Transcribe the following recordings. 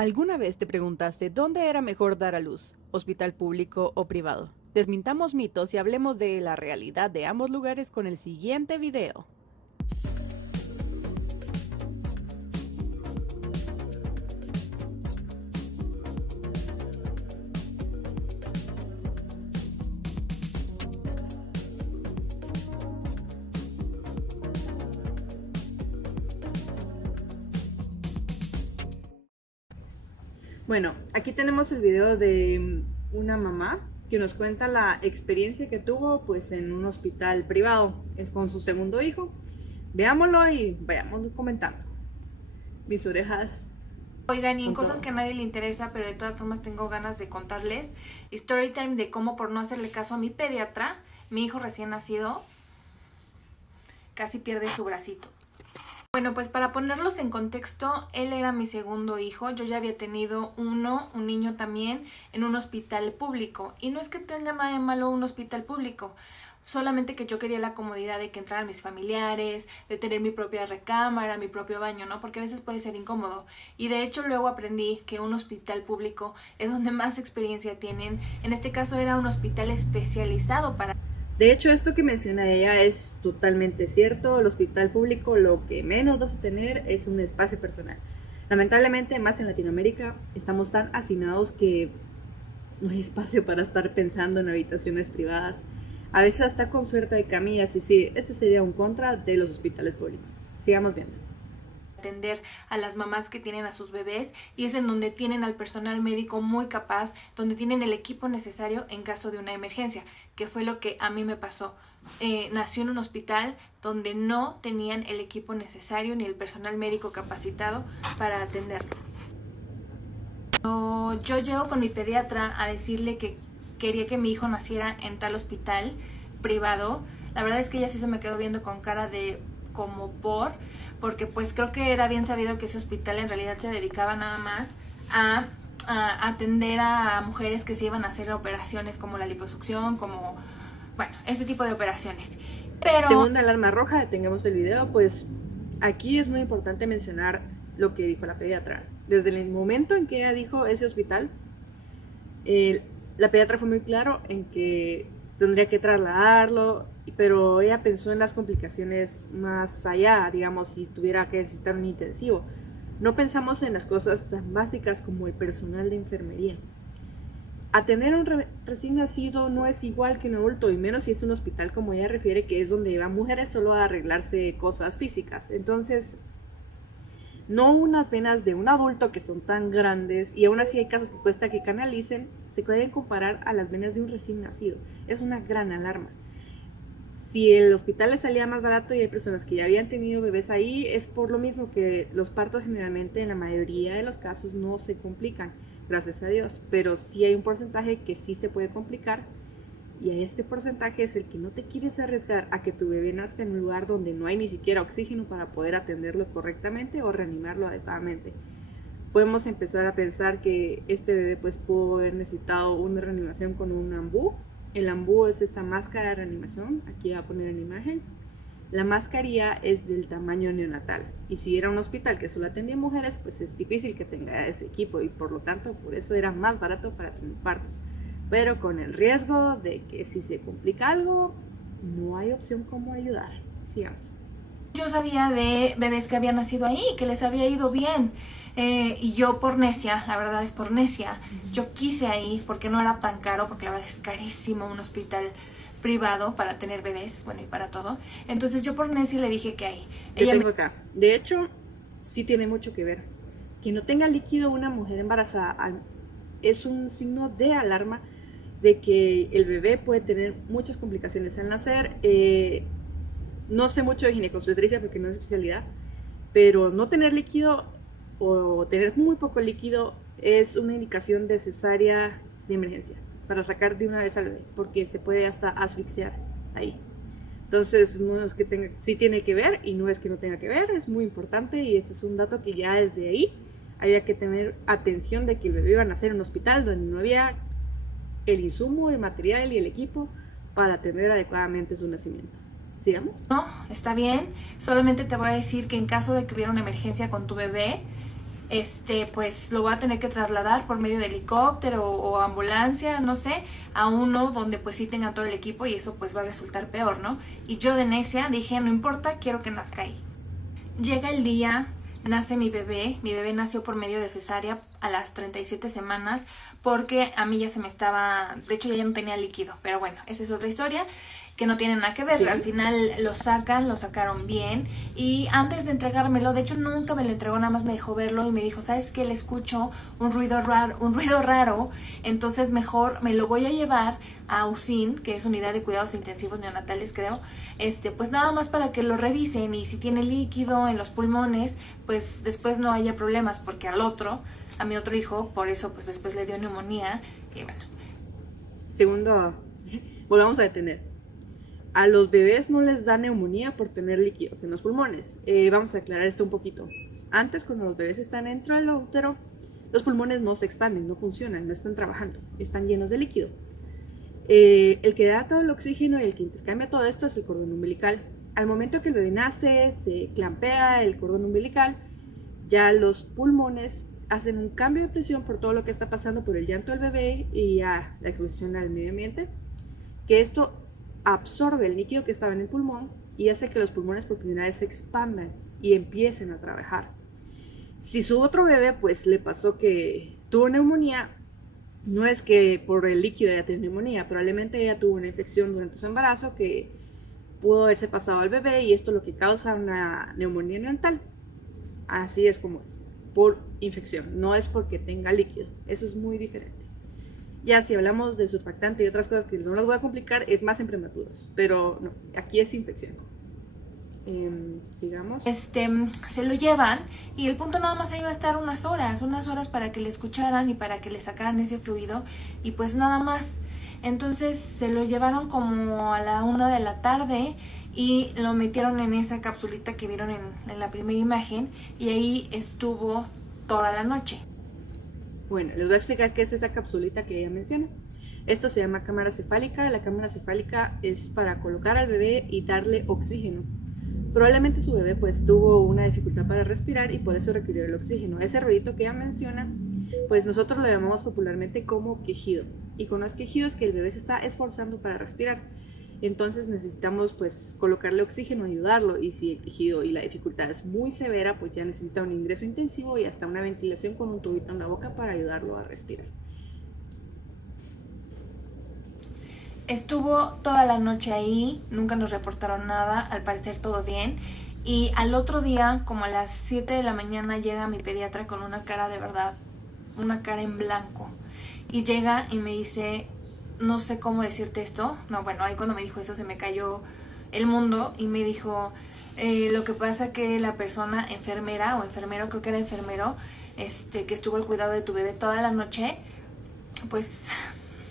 ¿Alguna vez te preguntaste dónde era mejor dar a luz, hospital público o privado? Desmintamos mitos y hablemos de la realidad de ambos lugares con el siguiente video. Bueno, aquí tenemos el video de una mamá que nos cuenta la experiencia que tuvo pues en un hospital privado, es con su segundo hijo. Veámoslo y vayamos comentando. Mis orejas. Oigan, y en con cosas todo. que a nadie le interesa, pero de todas formas tengo ganas de contarles, story time de cómo por no hacerle caso a mi pediatra, mi hijo recién nacido casi pierde su bracito. Bueno, pues para ponerlos en contexto, él era mi segundo hijo, yo ya había tenido un niño también, en un hospital público. Y no es que tenga nada de malo un hospital público, solamente que yo quería la comodidad de que entraran mis familiares, de tener mi propia recámara, mi propio baño, ¿no? Porque a veces puede ser incómodo. Y de hecho luego aprendí que un hospital público es donde más experiencia tienen. En este caso era un hospital especializado para... De hecho, esto que menciona ella es totalmente cierto. El hospital público lo que menos vas a tener es un espacio personal. Lamentablemente, más en Latinoamérica, estamos tan hacinados que no hay espacio para estar pensando en habitaciones privadas. A veces hasta con suerte de camillas. Y sí, este sería un contra de los hospitales públicos. Sigamos viendo. Atender a las mamás que tienen a sus bebés, y es en donde tienen al personal médico muy capaz, donde tienen el equipo necesario en caso de una emergencia, que fue lo que a mí me pasó. Nació en un hospital donde no tenían el equipo necesario ni el personal médico capacitado para atenderlo. Yo llego con mi pediatra a decirle que quería que mi hijo naciera en tal hospital privado. La verdad es que ella sí se me quedó viendo con cara de porque pues creo que era bien sabido que ese hospital en realidad se dedicaba nada más a atender a mujeres que se iban a hacer operaciones como la liposucción, como, bueno, ese tipo de operaciones. Pero... Segunda alarma roja, detengamos el video, pues aquí es muy importante mencionar lo que dijo la pediatra. Desde el momento en que ella dijo ese hospital, la pediatra fue muy claro en que tendría que trasladarlo, pero ella pensó en las complicaciones más allá, digamos, si tuviera que necesitar un intensivo. No pensamos en las cosas tan básicas como el personal de enfermería. Atender a un recién nacido no es igual que un adulto, y menos si es un hospital, como ella refiere, que es donde van mujeres solo a arreglarse cosas físicas. Entonces, no unas venas de un adulto que son tan grandes, y aún así hay casos que cuesta que canalicen, se pueden comparar a las venas de un recién nacido. Es una gran alarma. Si el hospital les salía más barato y hay personas que ya habían tenido bebés ahí, es por lo mismo que los partos generalmente en la mayoría de los casos no se complican, gracias a Dios, pero sí hay un porcentaje que sí se puede complicar, y a este porcentaje es el que no te quieres arriesgar a que tu bebé nazca en un lugar donde no hay ni siquiera oxígeno para poder atenderlo correctamente o reanimarlo adecuadamente. Podemos empezar a pensar que este bebé pues pudo haber necesitado una reanimación con un ambú. El ambú es esta máscara de reanimación, aquí voy a poner en imagen. La mascarilla es del tamaño neonatal, y si era un hospital que solo atendía mujeres, pues es difícil que tenga ese equipo, y por lo tanto por eso era más barato para tener partos, pero con el riesgo de que si se complica algo, no hay opción como ayudar. Sigamos. Yo sabía de bebés que habían nacido ahí, que les había ido bien. Y yo por necia, la verdad es por necia, yo quise ahí porque no era tan caro, porque la verdad es carísimo un hospital privado para tener bebés, bueno, y para todo. Entonces yo por necia le dije que ahí. Yo tengo acá. De hecho, sí tiene mucho que ver. Que no tenga líquido una mujer embarazada es un signo de alarma de que el bebé puede tener muchas complicaciones al nacer. No sé mucho de ginecobstetricia porque no es especialidad, pero no tener líquido o tener muy poco líquido es una indicación de cesárea de emergencia para sacar de una vez al bebé, porque se puede hasta asfixiar ahí. Entonces, no es que tenga, sí tiene que ver, y no es que no tenga que ver, es muy importante, y este es un dato que ya desde ahí había que tener atención de que el bebé iba a nacer en un hospital donde no había el insumo, el material y el equipo para atender adecuadamente su nacimiento. ¿Sigamos? No, está bien, solamente te voy a decir que en caso de que hubiera una emergencia con tu bebé, pues lo voy a tener que trasladar por medio de helicóptero o ambulancia, no sé, a uno donde pues sí tenga todo el equipo y eso pues va a resultar peor, ¿no? Y yo de necia dije, no importa, quiero que nazca ahí. Llega el día, nace mi bebé nació por medio de cesárea a las 37 semanas porque a mí ya se me estaba, de hecho ya no tenía líquido, pero bueno, esa es otra historia que no tiene nada que ver. Al final lo sacaron bien y antes de entregármelo, de hecho nunca me lo entregó, nada más me dejó verlo y me dijo, ¿sabes qué? Le escucho un ruido raro, entonces mejor me lo voy a llevar a USIN, que es Unidad de Cuidados Intensivos Neonatales, creo, pues nada más para que lo revisen y si tiene líquido en los pulmones, pues después no haya problemas, porque a mi otro hijo, por eso pues después le dio neumonía y bueno. Segundo, volvamos a detener. A los bebés no les da neumonía por tener líquidos en los pulmones. Vamos a aclarar esto un poquito. Antes, cuando los bebés están dentro del útero, los pulmones no se expanden, no funcionan, no están trabajando, están llenos de líquido. El que da todo el oxígeno y el que intercambia todo esto es el cordón umbilical. Al momento que el bebé nace, se clampea el cordón umbilical, ya los pulmones hacen un cambio de presión por todo lo que está pasando por el llanto del bebé y a la exposición al medio ambiente, que esto absorbe el líquido que estaba en el pulmón y hace que los pulmones por primera vez se expandan y empiecen a trabajar. Si su otro bebé pues le pasó que tuvo neumonía, no es que por el líquido ella tiene neumonía, probablemente ella tuvo una infección durante su embarazo que pudo haberse pasado al bebé y esto es lo que causa una neumonía neonatal. Así es como es, por infección, no es porque tenga líquido, eso es muy diferente. Ya si hablamos de surfactante y otras cosas que no las voy a complicar, es más en prematuros, pero no, aquí es infección. Sigamos. Se lo llevan y el punto nada más iba a estar unas horas para que le escucharan y para que le sacaran ese fluido y pues nada más. Entonces se lo llevaron como a la 1 de la tarde y lo metieron en esa capsulita que vieron en la primera imagen y ahí estuvo toda la noche. Bueno, les voy a explicar qué es esa capsulita que ella menciona. Esto se llama cámara cefálica. La cámara cefálica es para colocar al bebé y darle oxígeno. Probablemente su bebé pues tuvo una dificultad para respirar y por eso requirió el oxígeno. Ese ruidito que ella menciona, pues nosotros lo llamamos popularmente como quejido. Y cuando es quejido es que el bebé se está esforzando para respirar. Entonces necesitamos pues colocarle oxígeno, ayudarlo, y si el quejido y la dificultad es muy severa, pues ya necesita un ingreso intensivo y hasta una ventilación con un tubito en la boca para ayudarlo a respirar. Estuvo toda la noche ahí, nunca nos reportaron nada, al parecer todo bien. Y al otro día, como a las 7 de la mañana, llega mi pediatra con una cara de verdad, una cara en blanco. Y llega y me dice, no sé cómo decirte esto. No, bueno, ahí cuando me dijo eso se me cayó el mundo y me dijo, lo que pasa que la persona enfermera o enfermero, creo que era enfermero, que estuvo al cuidado de tu bebé toda la noche, pues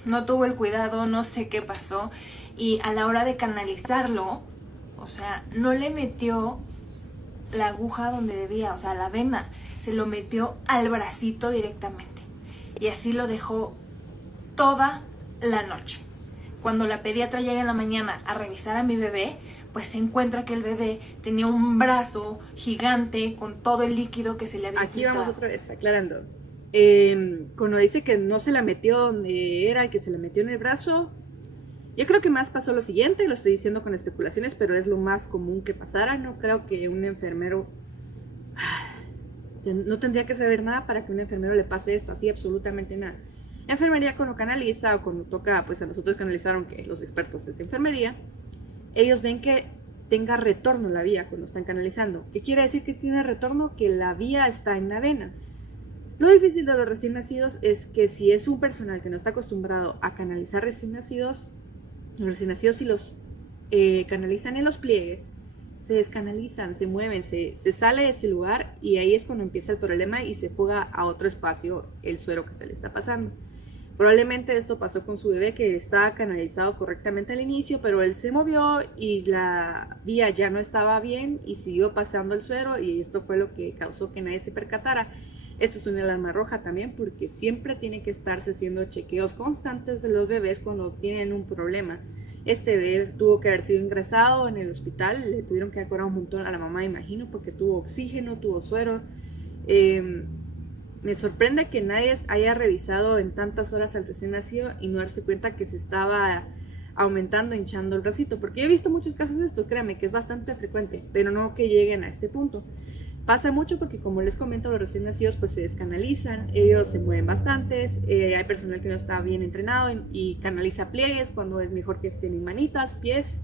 no tuvo el cuidado, no sé qué pasó. Y a la hora de canalizarlo, o sea, no le metió la aguja donde debía, o sea, la vena, se lo metió al bracito directamente. Y así lo dejó toda la noche. Cuando la pediatra llega en la mañana a revisar a mi bebé, pues se encuentra que el bebé tenía un brazo gigante con todo el líquido que se le había Aquí filtrado. vamos otra vez, aclarando. Cuando dice que no se la metió donde era y que se la metió en el brazo, yo creo que más pasó lo siguiente, lo estoy diciendo con especulaciones, pero es lo más común que pasara. No creo que un enfermero... No tendría que saber nada para que un enfermero le pase esto, así absolutamente nada. La enfermería cuando canaliza o cuando toca, pues a nosotros canalizaron, que los expertos de enfermería, ellos ven que tenga retorno la vía cuando están canalizando. ¿Qué quiere decir que tiene retorno? Que la vía está en la vena. Lo difícil de los recién nacidos es que si es un personal que no está acostumbrado a canalizar recién nacidos, los recién nacidos si los canalizan en los pliegues, se descanalizan, se mueven, se sale de ese lugar y ahí es cuando empieza el problema y se fuga a otro espacio el suero que se le está pasando. Probablemente esto pasó con su bebé que estaba canalizado correctamente al inicio, pero él se movió y la vía ya no estaba bien y siguió pasando el suero y esto fue lo que causó que nadie se percatara. Esto es una alarma roja también porque siempre tiene que estarse haciendo chequeos constantes de los bebés cuando tienen un problema. Este bebé tuvo que haber sido ingresado en el hospital, le tuvieron que acordar un montón a la mamá, imagino, porque tuvo oxígeno, tuvo suero. Me sorprende que nadie haya revisado en tantas horas al recién nacido y no darse cuenta que se estaba aumentando, hinchando el bracito, porque yo he visto muchos casos de esto, créanme que es bastante frecuente, pero no que lleguen a este punto. Pasa mucho porque, como les comento, los recién nacidos pues se descanalizan, ellos se mueven bastantes, hay personal que no está bien entrenado y canaliza pliegues cuando es mejor que estén en manitas, pies,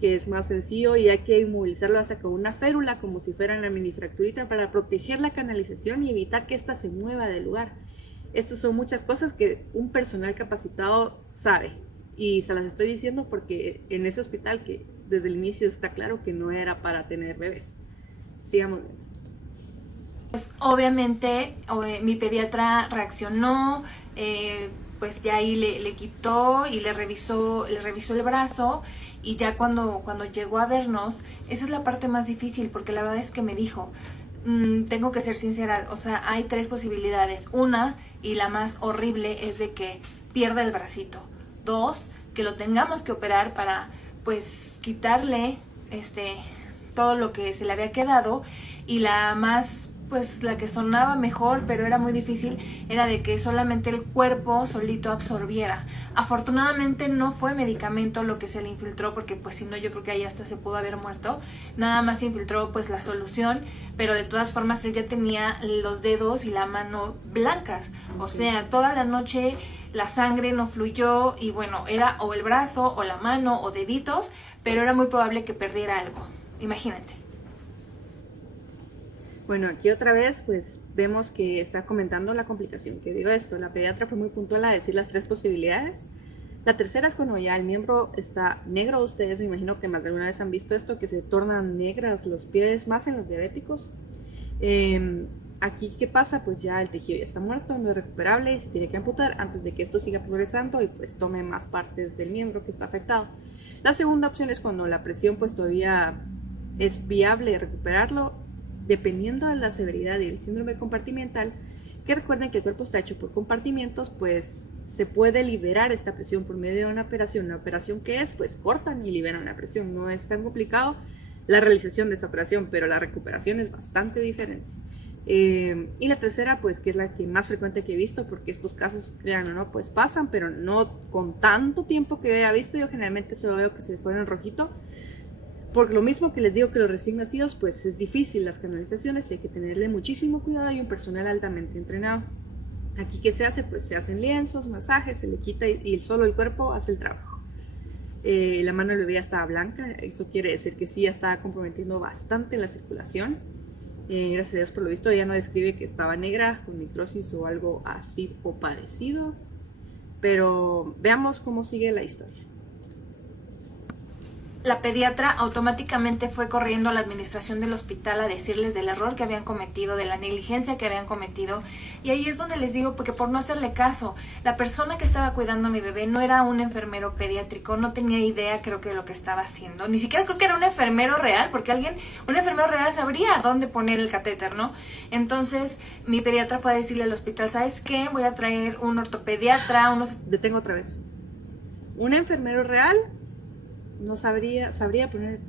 que es más sencillo, y hay que inmovilizarlo hasta con una férula como si fuera una mini fracturita para proteger la canalización y evitar que ésta se mueva del lugar. Estas son muchas cosas que un personal capacitado sabe, y se las estoy diciendo porque en ese hospital, que desde el inicio está claro que no era para tener bebés. Sigamos viendo. Pues obviamente mi pediatra reaccionó, pues ya ahí le quitó y le revisó el brazo, y ya cuando llegó a vernos, esa es la parte más difícil, porque la verdad es que me dijo, tengo que ser sincera, o sea, hay 3 posibilidades. Una, y la más horrible, es de que pierda el bracito. 2, que lo tengamos que operar para pues quitarle todo lo que se le había quedado. Y la más, pues la que sonaba mejor, pero era muy difícil, era de que solamente el cuerpo solito absorbiera. Afortunadamente no fue medicamento lo que se le infiltró, porque pues si no, yo creo que ahí hasta se pudo haber muerto. Nada más se infiltró pues la solución, pero de todas formas él ya tenía los dedos y la mano blancas. O sea, toda la noche la sangre no fluyó, y bueno, era o el brazo o la mano o deditos, pero era muy probable que perdiera algo. Imagínense. Bueno, aquí otra vez pues vemos que está comentando la complicación. Que digo esto, la pediatra fue muy puntual a decir las 3 posibilidades. La tercera es cuando ya el miembro está negro. Ustedes me imagino que más de alguna vez han visto esto, que se tornan negras los pies, más en los diabéticos. Aquí, ¿qué pasa? Pues ya el tejido ya está muerto, no es recuperable y se tiene que amputar antes de que esto siga progresando y pues tome más partes del miembro que está afectado. La segunda opción es cuando la presión pues todavía es viable recuperarlo, dependiendo de la severidad y el síndrome compartimental, que recuerden que el cuerpo está hecho por compartimientos, pues se puede liberar esta presión por medio de una operación. ¿Una operación qué es? Pues cortan y liberan la presión. No es tan complicado la realización de esta operación, pero la recuperación es bastante diferente. Y la tercera, pues que es la que más frecuente que he visto, porque estos casos, crean o no, pues pasan, pero no con tanto tiempo que haya visto. Yo generalmente solo veo que se ponen rojito. Por lo mismo que les digo que los recién nacidos, pues es difícil las canalizaciones y hay que tenerle muchísimo cuidado y un personal altamente entrenado. Aquí, ¿qué se hace? Pues se hacen lienzos, masajes, se le quita y solo el cuerpo hace el trabajo. La mano del bebé ya estaba blanca, eso quiere decir que sí ya estaba comprometiendo bastante la circulación. Gracias a Dios, por lo visto ella no describe que estaba negra con necrosis o algo así o parecido, pero veamos cómo sigue la historia. La pediatra automáticamente fue corriendo a la administración del hospital a decirles del error que habían cometido, de la negligencia que habían cometido. Y ahí es donde les digo, porque por no hacerle caso, la persona que estaba cuidando a mi bebé no era un enfermero pediátrico, no tenía idea, creo que de lo que estaba haciendo. Ni siquiera creo que era un enfermero real, porque un enfermero real sabría dónde poner el catéter, ¿no? Entonces mi pediatra fue a decirle al hospital, ¿sabes qué? Voy a traer un ortopediatra, Detengo otra vez. Un enfermero real no sabría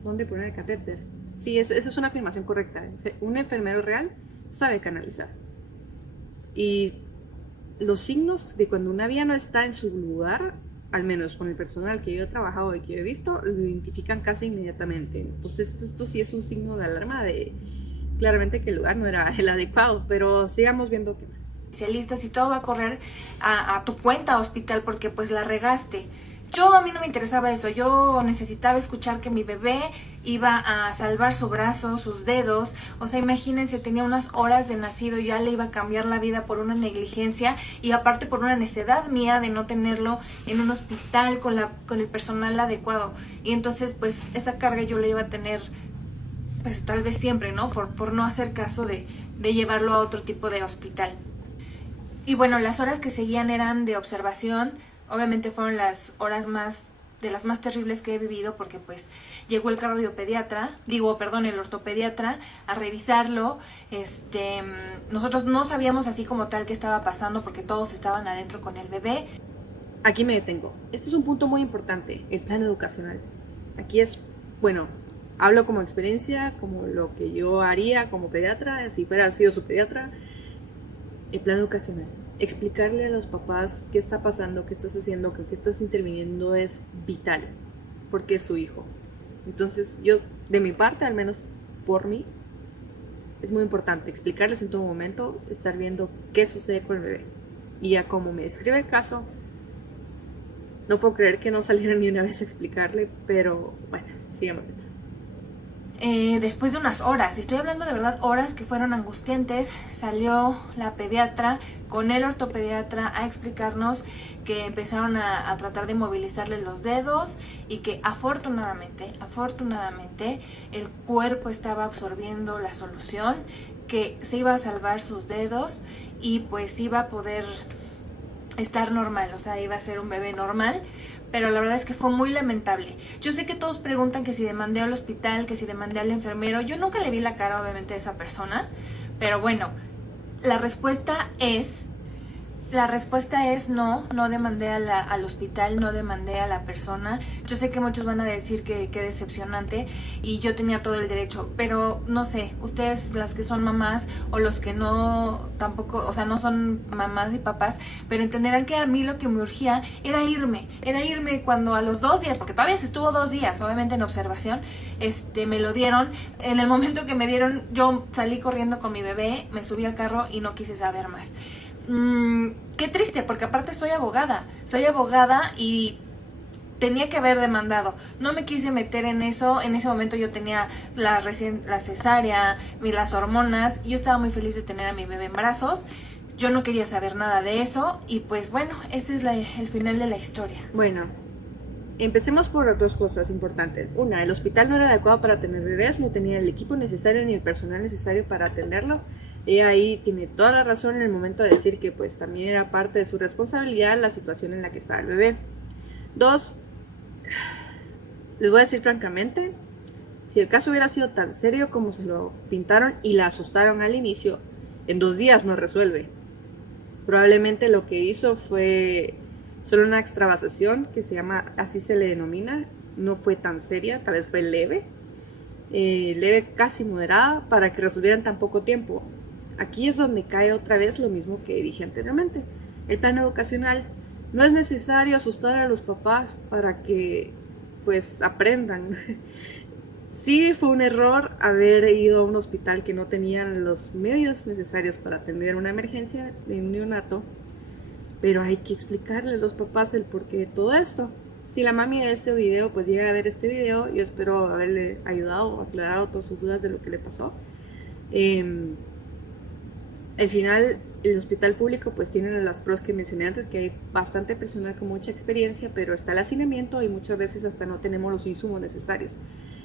dónde poner el catéter. Sí, esa es una afirmación correcta. Un enfermero real sabe canalizar. Y los signos de cuando una vía no está en su lugar, al menos con el personal que yo he trabajado y que yo he visto, lo identifican casi inmediatamente. Entonces esto sí es un signo de alarma de claramente que el lugar no era el adecuado, pero sigamos viendo qué más. Especialistas y todo va a correr a tu cuenta hospital porque pues la regaste. A mí no me interesaba eso, yo necesitaba escuchar que mi bebé iba a salvar su brazo, sus dedos. O sea, imagínense, tenía unas horas de nacido, ya le iba a cambiar la vida por una negligencia y aparte por una necedad mía de no tenerlo en un hospital con el personal adecuado. Y entonces pues esa carga yo la iba a tener pues tal vez siempre, ¿no? Por no hacer caso de llevarlo a otro tipo de hospital. Y bueno, las horas que seguían eran de observación. Obviamente fueron las horas de las más terribles que he vivido, porque pues llegó el el ortopediatra a revisarlo. Nosotros no sabíamos así como tal qué estaba pasando porque todos estaban adentro con el bebé. Aquí me detengo. Este es un punto muy importante, el plan educacional. Aquí es, bueno, hablo como experiencia, como lo que yo haría como pediatra, si fuera sido su pediatra. el plan educacional. Explicarle a los papás qué está pasando, qué estás haciendo, qué estás interviniendo es vital, porque es su hijo. Entonces yo, de mi parte, al menos por mí, es muy importante explicarles en todo momento, estar viendo qué sucede con el bebé. Y ya como me describe el caso, no puedo creer que no salieran ni una vez a explicarle, pero bueno, sigamos. Después de unas horas, y estoy hablando de verdad horas que fueron angustiantes, salió la pediatra con el ortopediatra a explicarnos que empezaron a tratar de movilizarle los dedos y que afortunadamente el cuerpo estaba absorbiendo la solución, que se iba a salvar sus dedos y pues iba a poder estar normal, o sea, iba a ser un bebé normal. Pero la verdad es que fue muy lamentable. Yo sé que todos preguntan que si demandé al hospital, que si demandé al enfermero. Yo nunca le vi la cara, obviamente, de esa persona. Pero bueno, la respuesta es no demandé al hospital, no demandé a la persona. Yo sé que muchos van a decir que decepcionante y yo tenía todo el derecho, pero no sé, ustedes las que son mamás o los que no tampoco, o sea, no son mamás y papás, pero entenderán que a mí lo que me urgía era irme cuando a los 2 días, porque todavía se estuvo 2 días, obviamente en observación, me lo dieron. En el momento que me dieron, yo salí corriendo con mi bebé, me subí al carro y no quise saber más. Qué triste, porque aparte soy abogada y tenía que haber demandado. No me quise meter en eso. En ese momento yo tenía la cesárea, las hormonas, y yo estaba muy feliz de tener a mi bebé en brazos. Yo no quería saber nada de eso y pues bueno, ese es el final de la historia. Bueno, empecemos por 2 cosas importantes. Una, el hospital no era adecuado para tener bebés, no tenía el equipo necesario ni el personal necesario para atenderlo. Ella ahí tiene toda la razón en el momento de decir que pues también era parte de su responsabilidad la situación en la que estaba el bebé. 2, les voy a decir francamente, si el caso hubiera sido tan serio como se lo pintaron y la asustaron al inicio, en 2 días no resuelve. Probablemente lo que hizo fue solo una extravasación, que se llama, así se le denomina, no fue tan seria, tal vez fue leve, casi moderada, para que resolvieran tan poco tiempo. Aquí es donde cae otra vez lo mismo que dije anteriormente. El plan educacional, no es necesario asustar a los papás para que pues aprendan. Sí, fue un error haber ido a un hospital que no tenía los medios necesarios para atender una emergencia de un neonato, pero hay que explicarle a los papás el porqué de todo esto. Si la mami de este video pues llega a ver este video, yo espero haberle ayudado o aclarado todas sus dudas de lo que le pasó. Al final, el hospital público pues tiene las pros que mencioné antes, que hay bastante personal con mucha experiencia, pero está el hacinamiento y muchas veces hasta no tenemos los insumos necesarios.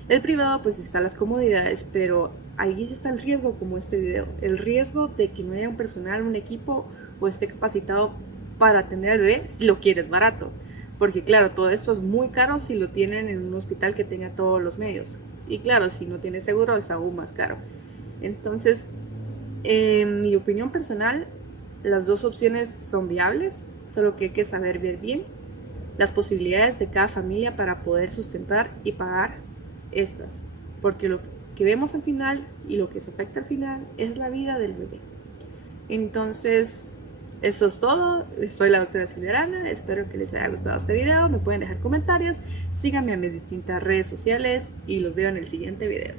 El privado pues está las comodidades, pero ahí está el riesgo, como este video, el riesgo de que no haya un personal, un equipo o esté capacitado para atender al bebé si lo quieres barato, porque claro, todo esto es muy caro si lo tienen en un hospital que tenga todos los medios, y claro, si no tiene seguro es aún más caro. Entonces, en mi opinión personal, las 2 opciones son viables, solo que hay que saber ver bien las posibilidades de cada familia para poder sustentar y pagar estas, porque lo que vemos al final y lo que se afecta al final es la vida del bebé. Entonces, eso es todo. Soy la doctora Silverana, espero que les haya gustado este video. Me pueden dejar comentarios, síganme en mis distintas redes sociales y los veo en el siguiente video.